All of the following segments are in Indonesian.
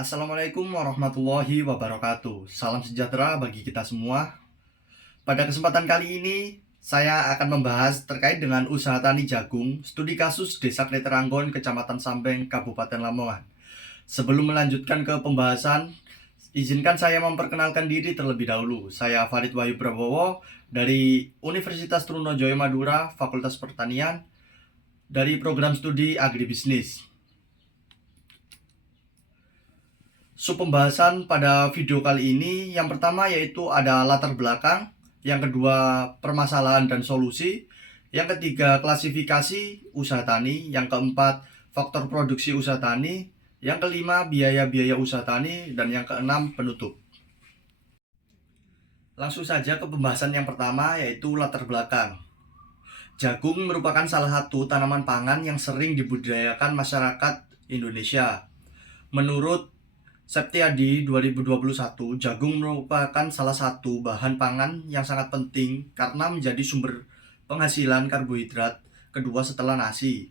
Assalamualaikum warahmatullahi wabarakatuh. Salam sejahtera bagi kita semua. Pada kesempatan kali ini, saya akan membahas terkait dengan usaha tani jagung, studi kasus Desa Kleteranggon, Kecamatan Sambeng, Kabupaten Lamongan. Sebelum melanjutkan ke pembahasan, izinkan saya memperkenalkan diri terlebih dahulu. Saya Farid Wahyu Prabowo dari Universitas Trunojoyo Madura, Fakultas Pertanian, dari program studi Agribisnis. Pembahasan pada video kali ini yang pertama yaitu ada latar belakang, yang kedua permasalahan dan solusi, yang ketiga klasifikasi usaha tani, yang keempat faktor produksi usaha tani, yang kelima biaya-biaya usaha tani, dan yang keenam penutup. Langsung saja ke pembahasan yang pertama yaitu latar belakang. Jagung merupakan salah satu tanaman pangan yang sering dibudidayakan masyarakat Indonesia. Menurut Septiadi 2021, jagung merupakan salah satu bahan pangan yang sangat penting karena menjadi sumber penghasilan karbohidrat kedua setelah nasi.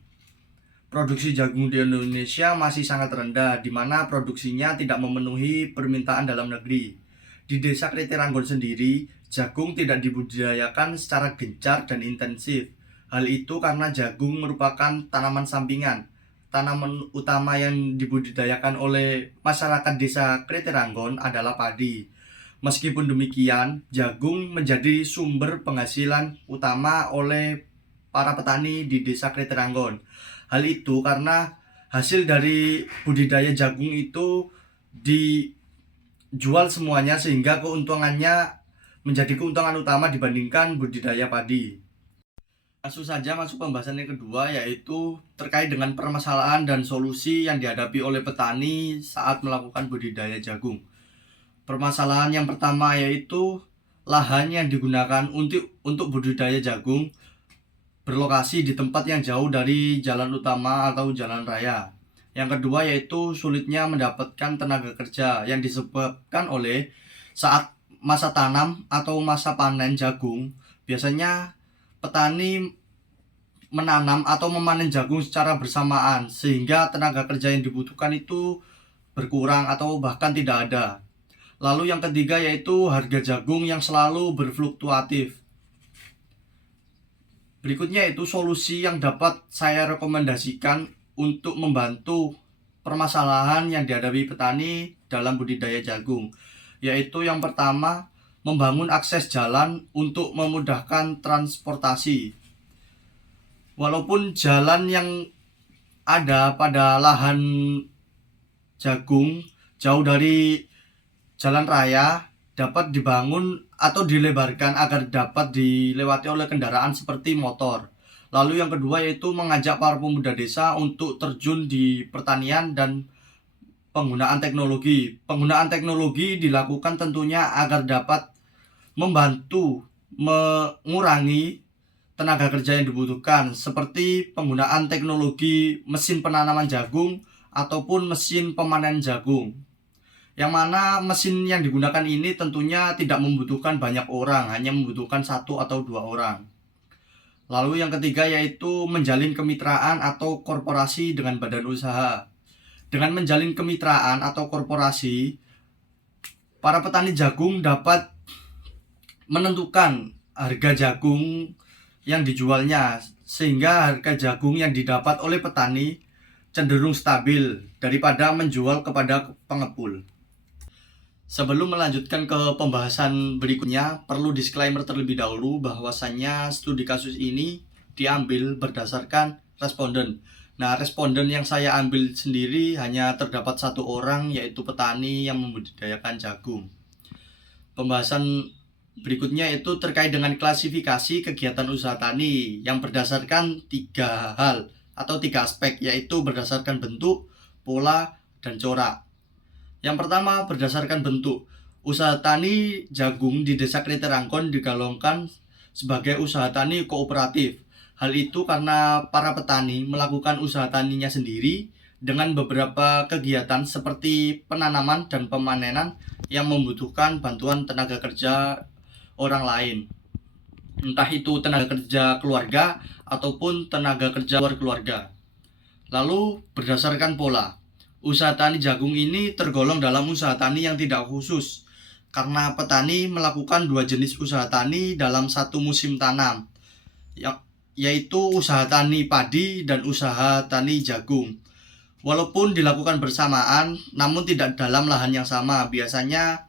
Produksi jagung di Indonesia masih sangat rendah, di mana produksinya tidak memenuhi permintaan dalam negeri. Di Desa Kleteranggon sendiri, jagung tidak dibudidayakan secara gencar dan intensif. Hal itu karena jagung merupakan tanaman sampingan. Tanaman utama yang dibudidayakan oleh masyarakat Desa Kleteranggon adalah padi. Meskipun demikian, jagung menjadi sumber penghasilan utama oleh para petani di Desa Kleteranggon. Hal itu karena hasil dari budidaya jagung itu dijual semuanya sehingga keuntungannya menjadi keuntungan utama dibandingkan budidaya padi. Langsung saja masuk pembahasan yang kedua yaitu terkait dengan permasalahan dan solusi yang dihadapi oleh petani saat melakukan budidaya jagung. Permasalahan yang pertama yaitu lahan yang digunakan untuk budidaya jagung berlokasi di tempat yang jauh dari jalan utama atau jalan raya. Yang kedua yaitu sulitnya mendapatkan tenaga kerja yang disebabkan oleh saat masa tanam atau masa panen jagung, biasanya petani menanam atau memanen jagung secara bersamaan sehingga tenaga kerja yang dibutuhkan itu berkurang atau bahkan tidak ada. Lalu yang ketiga yaitu harga jagung yang selalu berfluktuatif. Berikutnya itu solusi yang dapat saya rekomendasikan untuk membantu permasalahan yang dihadapi petani dalam budidaya jagung, yaitu yang pertama membangun akses jalan untuk memudahkan transportasi. Walaupun jalan yang ada pada lahan jagung jauh dari jalan raya, dapat dibangun atau dilebarkan agar dapat dilewati oleh kendaraan seperti motor. Lalu yang kedua yaitu mengajak para pemuda desa untuk terjun di pertanian dan penggunaan teknologi. Penggunaan teknologi dilakukan tentunya agar dapat membantu mengurangi tenaga kerja yang dibutuhkan, seperti penggunaan teknologi mesin penanaman jagung ataupun mesin pemanen jagung. Yang mana mesin yang digunakan ini tentunya tidak membutuhkan banyak orang, hanya membutuhkan 1 atau 2 orang. Lalu yang ketiga yaitu menjalin kemitraan atau korporasi dengan badan usaha. Dengan menjalin kemitraan atau korporasi, para petani jagung dapat menentukan harga jagung yang dijualnya, sehingga harga jagung yang didapat oleh petani cenderung stabil daripada menjual kepada pengepul. Sebelum melanjutkan ke pembahasan berikutnya, perlu disclaimer terlebih dahulu bahwasannya studi kasus ini diambil berdasarkan responden. Nah, responden yang saya ambil sendiri hanya terdapat 1 orang, yaitu petani yang membudidayakan jagung. Pembahasan berikutnya itu terkait dengan klasifikasi kegiatan usaha tani yang berdasarkan 3 hal atau 3 aspek, yaitu berdasarkan bentuk, pola, dan corak. Yang pertama berdasarkan bentuk. Usaha tani jagung di Desa Kleteranggon digolongkan sebagai usaha tani kooperatif. Hal itu karena para petani melakukan usaha taninya sendiri dengan beberapa kegiatan seperti penanaman dan pemanenan yang membutuhkan bantuan tenaga kerja orang lain. Entah itu tenaga kerja keluarga ataupun tenaga kerja luar keluarga. Lalu berdasarkan pola. Usaha tani jagung ini tergolong dalam usaha tani yang tidak khusus, karena petani melakukan dua jenis usaha tani dalam satu musim tanam, yaitu usaha tani padi dan usaha tani jagung. Walaupun dilakukan bersamaan, namun tidak dalam lahan yang sama. Biasanya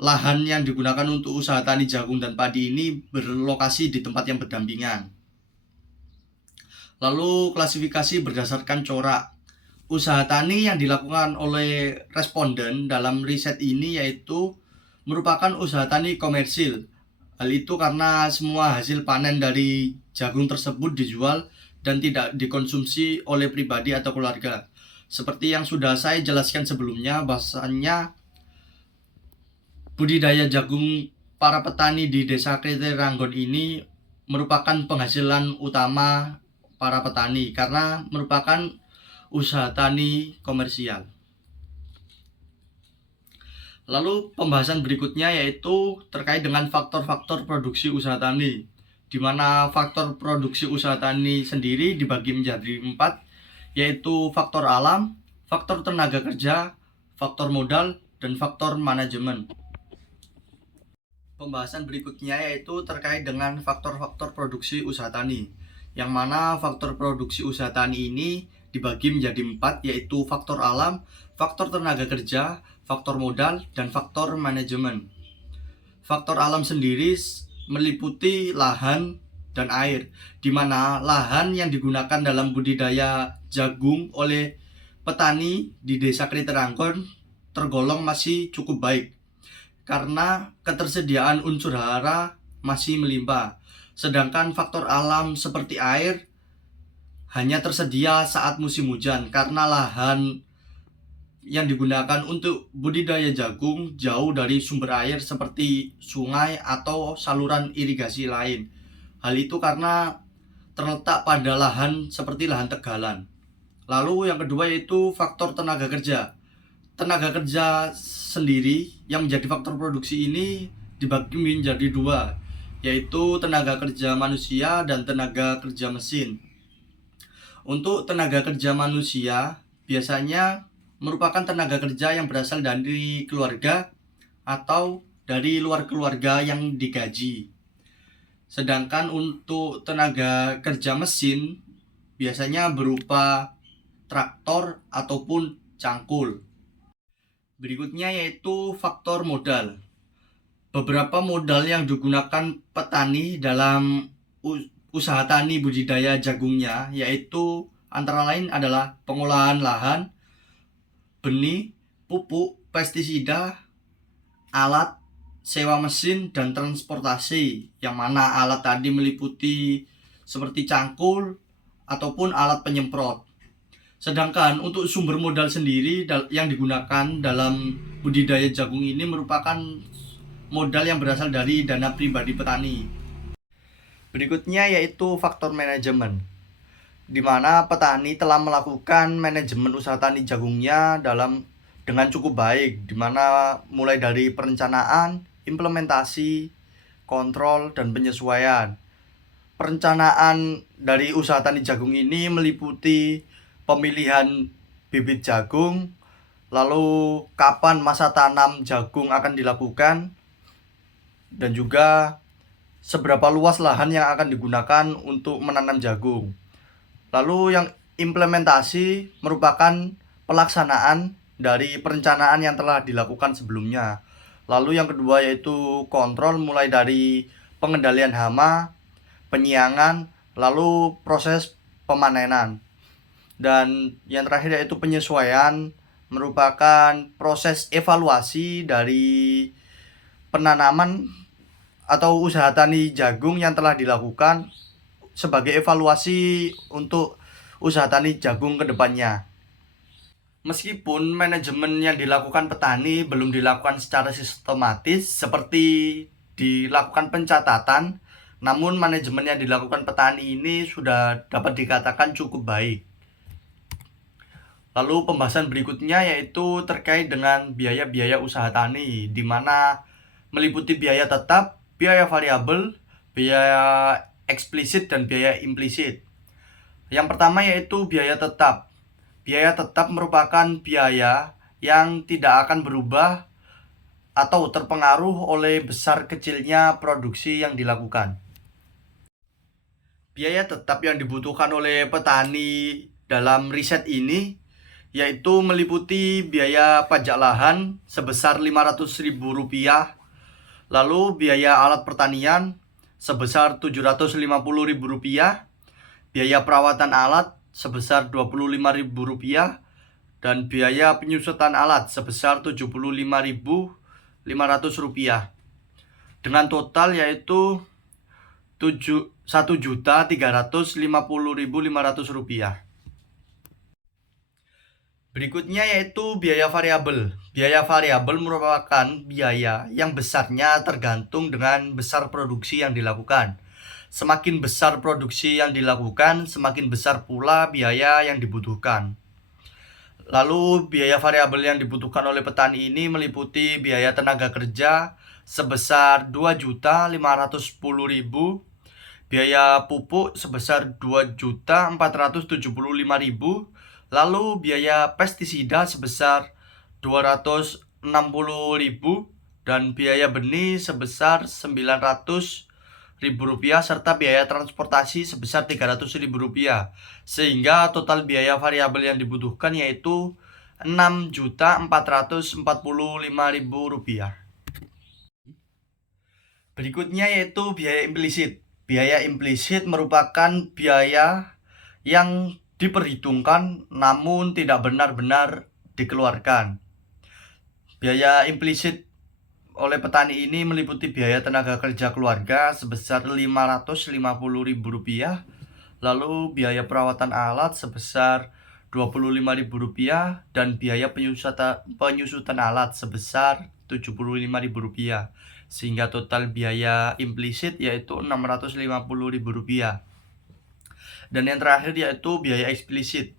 lahan yang digunakan untuk usaha tani jagung dan padi ini berlokasi di tempat yang berdampingan. Lalu klasifikasi berdasarkan corak. Usaha tani yang dilakukan oleh responden dalam riset ini yaitu merupakan usaha tani komersil. Hal itu karena semua hasil panen dari jagung tersebut dijual dan tidak dikonsumsi oleh pribadi atau keluarga. Seperti yang sudah saya jelaskan sebelumnya, bahwasannya budidaya jagung para petani di Desa Kreteranggon ini merupakan penghasilan utama para petani karena merupakan usaha tani komersial. Lalu pembahasan berikutnya yaitu terkait dengan faktor-faktor produksi usaha tani, di mana faktor produksi usaha tani sendiri dibagi menjadi 4, yaitu faktor alam, faktor tenaga kerja, faktor modal, dan faktor manajemen. Pembahasan berikutnya yaitu terkait dengan faktor-faktor produksi usaha tani, yang mana faktor produksi usaha tani ini dibagi menjadi 4, yaitu faktor alam, faktor tenaga kerja, faktor modal, dan faktor manajemen. Faktor alam sendiri meliputi lahan dan air, di mana lahan yang digunakan dalam budidaya jagung oleh petani di Desa Kreteranggon tergolong masih cukup baik, karena ketersediaan unsur hara masih melimpah. Sedangkan faktor alam seperti air hanya tersedia saat musim hujan karena lahan yang digunakan untuk budidaya jagung jauh dari sumber air seperti sungai atau saluran irigasi lain. Hal itu karena terletak pada lahan seperti lahan tegalan. Lalu yang kedua yaitu faktor tenaga kerja. Tenaga kerja sendiri yang menjadi faktor produksi ini dibagi menjadi 2, yaitu tenaga kerja manusia dan tenaga kerja mesin. Untuk tenaga kerja manusia biasanya merupakan tenaga kerja yang berasal dari keluarga atau dari luar keluarga yang digaji. Sedangkan untuk tenaga kerja mesin biasanya berupa traktor ataupun cangkul. Berikutnya yaitu faktor modal. Beberapa modal yang digunakan petani dalam usaha tani budidaya jagungnya yaitu antara lain adalah pengolahan lahan, benih, pupuk, pestisida, alat, sewa mesin, dan transportasi, yang mana alat tadi meliputi seperti cangkul ataupun alat penyemprot. Sedangkan untuk sumber modal sendiri yang digunakan dalam budidaya jagung ini merupakan modal yang berasal dari dana pribadi petani. Berikutnya yaitu faktor manajemen, di mana petani telah melakukan manajemen usaha tani jagungnya dengan cukup baik, di mana mulai dari perencanaan, implementasi, kontrol, dan penyesuaian. Perencanaan dari usaha tani jagung ini meliputi pemilihan bibit jagung, lalu kapan masa tanam jagung akan dilakukan, dan juga seberapa luas lahan yang akan digunakan untuk menanam jagung. Lalu yang implementasi merupakan pelaksanaan dari perencanaan yang telah dilakukan sebelumnya. Lalu yang kedua yaitu kontrol, mulai dari pengendalian hama, penyiangan, lalu proses pemanenan. Dan yang terakhir yaitu penyesuaian, merupakan proses evaluasi dari penanaman atau usaha tani jagung yang telah dilakukan sebagai evaluasi untuk usaha tani jagung ke depannya. Meskipun manajemen yang dilakukan petani belum dilakukan secara sistematis seperti dilakukan pencatatan, namun manajemen yang dilakukan petani ini sudah dapat dikatakan cukup baik. Lalu pembahasan berikutnya yaitu terkait dengan biaya-biaya usaha tani, di mana meliputi biaya tetap, biaya variabel, biaya eksplisit, dan biaya implisit. Yang pertama yaitu biaya tetap, Biaya tetap merupakan biaya yang tidak akan berubah atau terpengaruh oleh besar kecilnya produksi yang dilakukan. Biaya tetap yang dibutuhkan oleh petani dalam riset ini yaitu meliputi biaya pajak lahan sebesar Rp500.000, lalu biaya alat pertanian sebesar Rp750.000, biaya perawatan alat sebesar Rp25.000, dan biaya penyusutan alat sebesar Rp75.500, dengan total yaitu Rp1.350.500. Berikutnya yaitu biaya variabel. Biaya variabel merupakan biaya yang besarnya tergantung dengan besar produksi yang dilakukan. Semakin besar produksi yang dilakukan, semakin besar pula biaya yang dibutuhkan. Lalu biaya variabel yang dibutuhkan oleh petani ini meliputi biaya tenaga kerja sebesar Rp2.510.000, biaya pupuk sebesar Rp2.475.000, lalu biaya pestisida sebesar Rp260.000, dan biaya benih sebesar Rp900.000, serta biaya transportasi sebesar Rp300.000, sehingga total biaya variabel yang dibutuhkan yaitu Rp6.445.000. Berikutnya yaitu biaya implisit. Biaya implisit merupakan biaya yang diperhitungkan namun tidak benar-benar dikeluarkan. Biaya implisit oleh petani ini meliputi biaya tenaga kerja keluarga sebesar Rp550.000, lalu biaya perawatan alat sebesar Rp25.000, dan biaya penyusutan alat sebesar Rp75.000, sehingga total biaya implisit yaitu Rp650.000. Dan yang terakhir yaitu biaya eksplisit.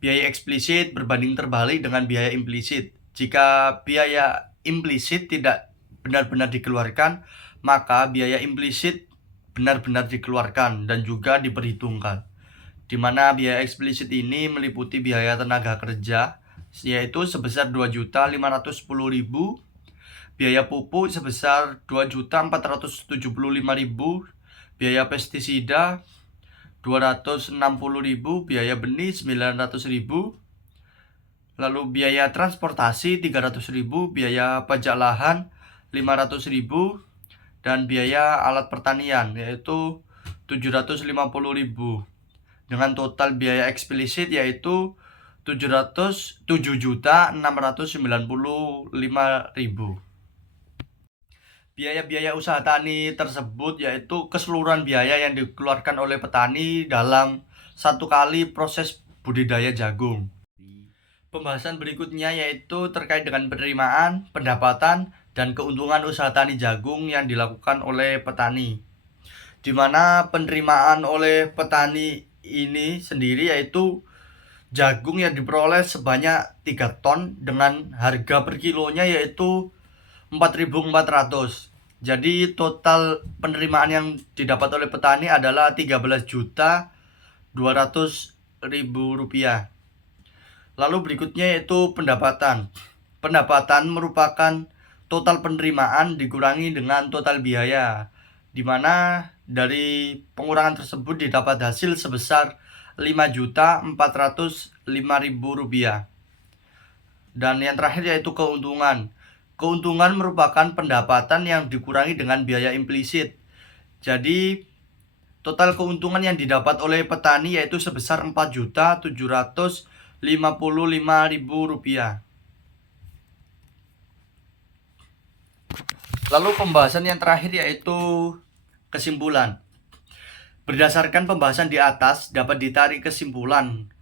Biaya eksplisit berbanding terbalik dengan biaya implisit. Jika biaya implisit tidak benar-benar dikeluarkan, maka biaya implisit benar-benar dikeluarkan dan juga diperhitungkan. Di mana biaya eksplisit ini meliputi biaya tenaga kerja yaitu sebesar Rp2.510.000, biaya pupuk sebesar Rp2.475.000, biaya pestisida Rp260.000, biaya benih Rp900.000, lalu biaya transportasi Rp300.000, biaya pajak lahan Rp500.000, dan biaya alat pertanian yaitu Rp750.000, dengan total biaya eksplisit yaitu Rp7.695.000. Biaya-biaya usaha tani tersebut yaitu keseluruhan biaya yang dikeluarkan oleh petani dalam satu kali proses budidaya jagung. Pembahasan berikutnya yaitu terkait dengan penerimaan, pendapatan, dan keuntungan usaha tani jagung yang dilakukan oleh petani. Di mana penerimaan oleh petani ini sendiri yaitu jagung yang diperoleh sebanyak 3 ton dengan harga per kilonya yaitu Rp4.400. Jadi total penerimaan yang didapat oleh petani adalah Rp13.200.000. Lalu berikutnya yaitu pendapatan. Pendapatan merupakan total penerimaan dikurangi dengan total biaya, di mana dari pengurangan tersebut didapat hasil sebesar Rp5.405.000. Dan yang terakhir yaitu keuntungan. Keuntungan merupakan pendapatan yang dikurangi dengan biaya implisit. Jadi total keuntungan yang didapat oleh petani yaitu sebesar Rp4.755.000. Lalu pembahasan yang terakhir yaitu kesimpulan. Berdasarkan pembahasan di atas dapat ditarik kesimpulan.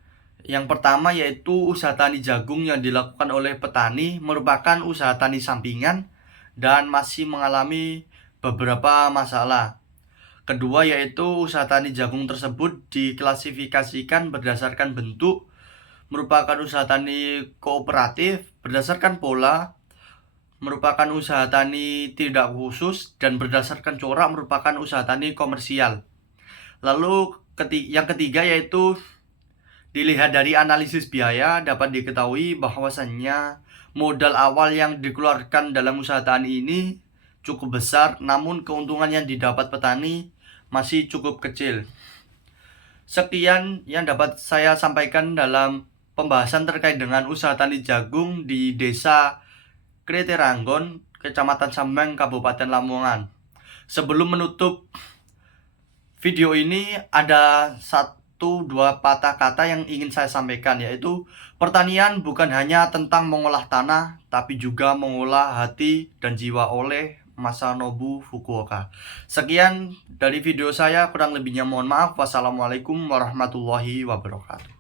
Yang pertama yaitu usaha tani jagung yang dilakukan oleh petani merupakan usaha tani sampingan dan masih mengalami beberapa masalah. Kedua yaitu usaha tani jagung tersebut diklasifikasikan berdasarkan bentuk, merupakan usaha tani kooperatif, berdasarkan pola, merupakan usaha tani tidak khusus, dan berdasarkan corak merupakan usaha tani komersial. Lalu yang ketiga yaitu Dilihat dari analisis biaya, dapat diketahui bahwasannya modal awal yang dikeluarkan dalam usaha tani ini cukup besar, namun keuntungan yang didapat petani masih cukup kecil. Sekian yang dapat saya sampaikan dalam pembahasan terkait dengan usaha tani jagung di Desa Kreteranggon, Kecamatan Sambeng, Kabupaten Lamongan. Sebelum menutup video ini, ada 1-2 patah kata yang ingin saya sampaikan, yaitu pertanian bukan hanya tentang mengolah tanah, tapi juga mengolah hati dan jiwa, oleh Masanobu Fukuoka. Sekian dari video saya, kurang lebihnya mohon maaf. Wassalamualaikum warahmatullahi wabarakatuh.